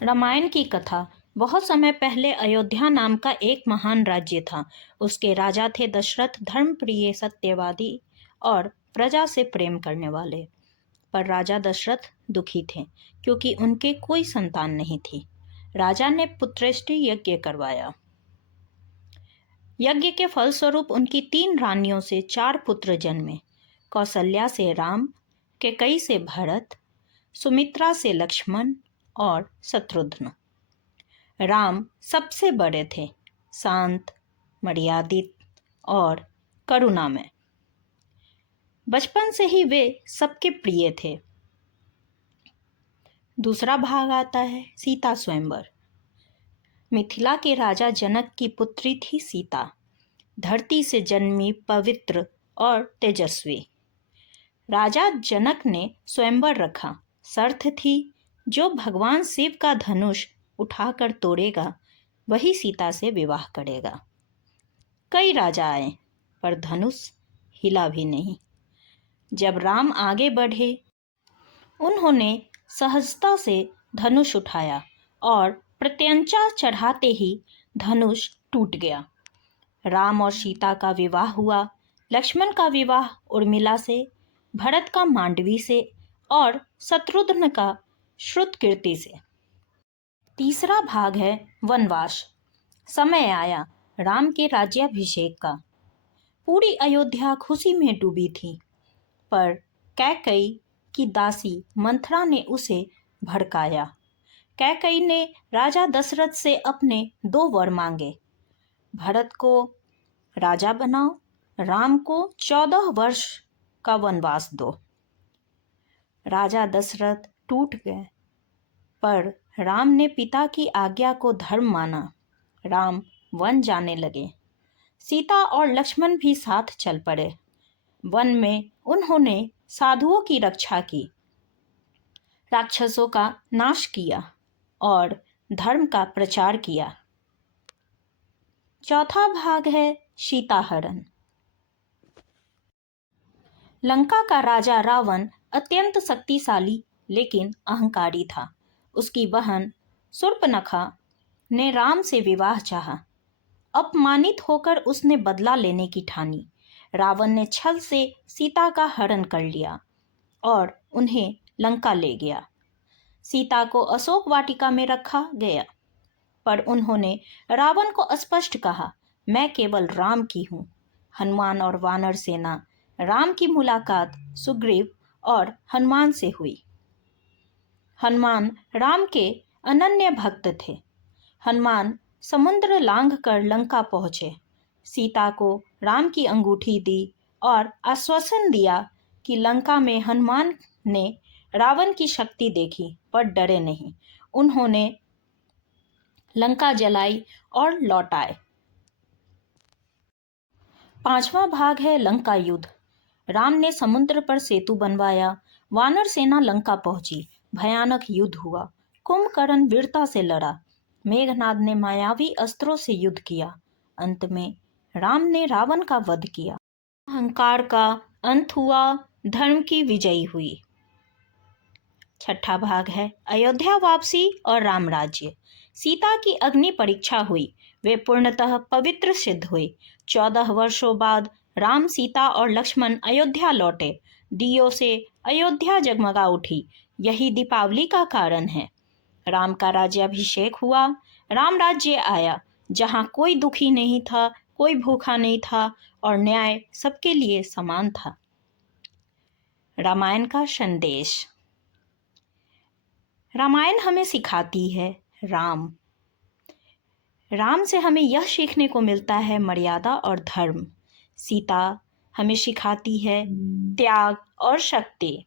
रामायण की कथा। बहुत समय पहले अयोध्या नाम का एक महान राज्य था। उसके राजा थे दशरथ, धर्मप्रिय, सत्यवादी और प्रजा से प्रेम करने वाले। पर राजा दशरथ दुखी थे क्योंकि उनके कोई संतान नहीं थी। राजा ने पुत्रेष्टि यज्ञ करवाया। यज्ञ के फलस्वरूप उनकी 3 रानियों से 4 पुत्र जन्मे। कौशल्या से राम, कैकेयी से भरत, सुमित्रा से लक्ष्मण और शत्रुघ्न। राम सबसे बड़े थे, शांत, मर्यादित और करुणामय। बचपन से ही वे सबके प्रिय थे। दूसरा भाग आता है सीता स्वयंवर। मिथिला के राजा जनक की पुत्री थी सीता। धरती से जन्मी, पवित्र और तेजस्वी। राजा जनक ने स्वयंवर रखा। शर्त थी, जो भगवान शिव का धनुष उठाकर तोड़ेगा वही सीता से विवाह करेगा। कई राजा आए पर धनुष हिला भी नहीं। जब राम आगे बढ़े, उन्होंने सहजता से धनुष उठाया और प्रत्यंचा चढ़ाते ही धनुष टूट गया। राम और सीता का विवाह हुआ। लक्ष्मण का विवाह उर्मिला से, भरत का मांडवी से और शत्रुघ्न का श्रुतकीर्ति से। तीसरा भाग है वनवास। समय आया राम के राज्याभिषेक का। पूरी अयोध्या खुशी में डूबी थी, पर कैकेयी की दासी मंथरा ने उसे भड़काया। कैकेयी ने राजा दशरथ से अपने 2 वर मांगे। भरत को राजा बनाओ, राम को 14 वर्ष का वनवास दो। राजा दशरथ टूट गए, पर राम ने पिता की आज्ञा को धर्म माना। राम वन जाने लगे। सीता और लक्ष्मण भी साथ चल पड़े। वन में उन्होंने साधुओं की रक्षा की, राक्षसों का नाश किया और धर्म का प्रचार किया। चौथा भाग है सीताहरण। लंका का राजा रावण अत्यंत शक्तिशाली लेकिन अहंकारी था। उसकी बहन शूर्पणखा ने राम से विवाह चाहा। अपमानित होकर उसने बदला लेने की ठानी। रावण ने छल से सीता का हरण कर लिया और उन्हें लंका ले गया। सीता को अशोक वाटिका में रखा गया, पर उन्होंने रावण को स्पष्ट कहा, मैं केवल राम की हूँ। हनुमान और वानर सेना। राम की मुलाकात सुग्रीव और हनुमान से हुई। हनुमान राम के अनन्य भक्त थे। हनुमान समुद्र लांघकर लंका पहुंचे। सीता को राम की अंगूठी दी और आश्वासन दिया कि लंका में हनुमान ने रावण की शक्ति देखी पर डरे नहीं। उन्होंने लंका जलाई और लौट आए। 5वां भाग है लंका युद्ध। राम ने समुद्र पर सेतु बनवाया। वानर सेना लंका पहुंची। भयानक युद्ध हुआ। कुंभकर्ण वीरता से लड़ा। मेघनाद ने मायावी अस्त्रों से युद्ध किया। अंत में राम ने रावण का वध किया। अहंकार का अंत हुआ, धर्म की विजयी हुई। 6ठा भाग है अयोध्या वापसी और राम राज्य। सीता की अग्नि परीक्षा हुई। वे पूर्णतः पवित्र सिद्ध हुए। 14 वर्षों बाद राम, सीता और लक्ष्मण अयोध्या लौटे। दियों से अयोध्या जगमगा उठी। यही दीपावली का कारण है। राम का राज्याभिषेक हुआ। राम राज्य आया, जहाँ कोई दुखी नहीं था, कोई भूखा नहीं था और न्याय सबके लिए समान था। रामायण का संदेश। रामायण हमें सिखाती है राम से हमें यह सीखने को मिलता है मर्यादा और धर्म। सीता हमें सिखाती है त्याग और शक्ति।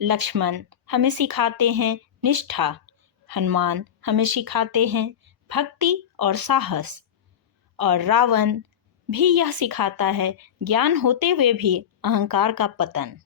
लक्ष्मण हमें सिखाते हैं निष्ठा। हनुमान हमें सिखाते हैं भक्ति और साहस। और रावण भी यह सिखाता है ज्ञान होते हुए भी अहंकार का पतन।